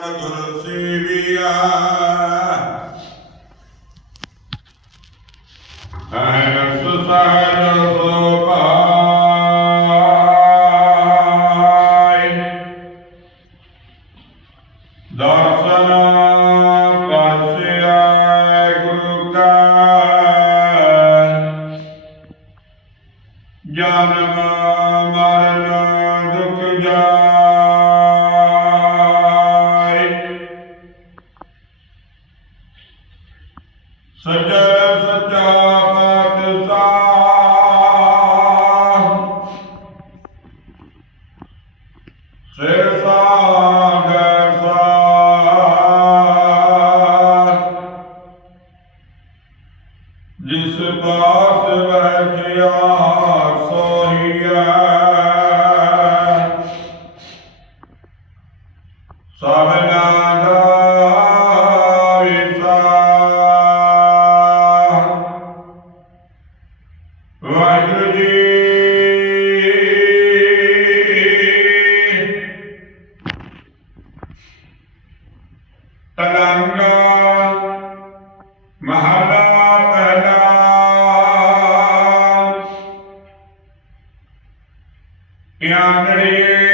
ਤੁਲਸੀਵੀਰਾ ਅਹਰ ਸੁਸਾਰ ਲੋਕਾਇ ਦਰ 雷山。யானடியே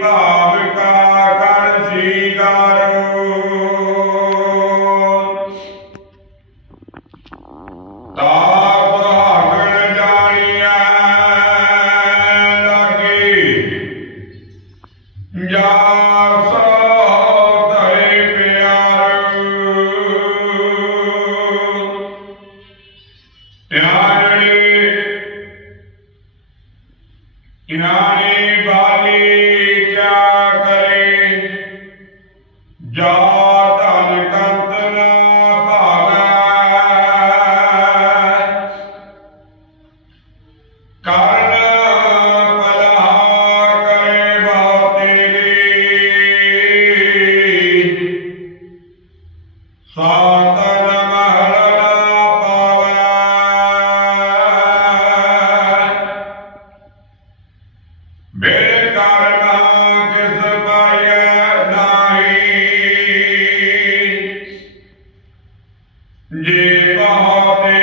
Bob. ਇਨਾਨੇ ਬਾਲੀ ਕਿਆ ਕਰੇ? ਜਾ ਧਨ ਕੰਤਨ ਭਾਗੈ ਕਾਰਨ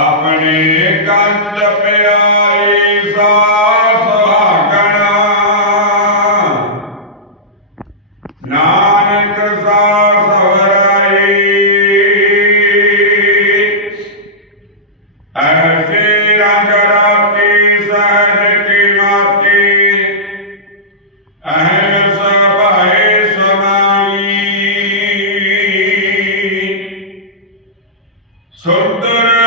ਆਪਣੇ ਕੰਨ ਪਿਆਰੀ ਸਾਸ ਹਾਕਣਾ ਨਾਨਕ ਸਾਸ ਵਰਾਈ ਐਸੇ ਰੰਗ ਰਾਤੀ ਸਹਿਜ ਕੀ ਮਾਤੀ ਅਹਨ ਸਭਾਏ ਸਮਾਈ ਸੁੰਦਰ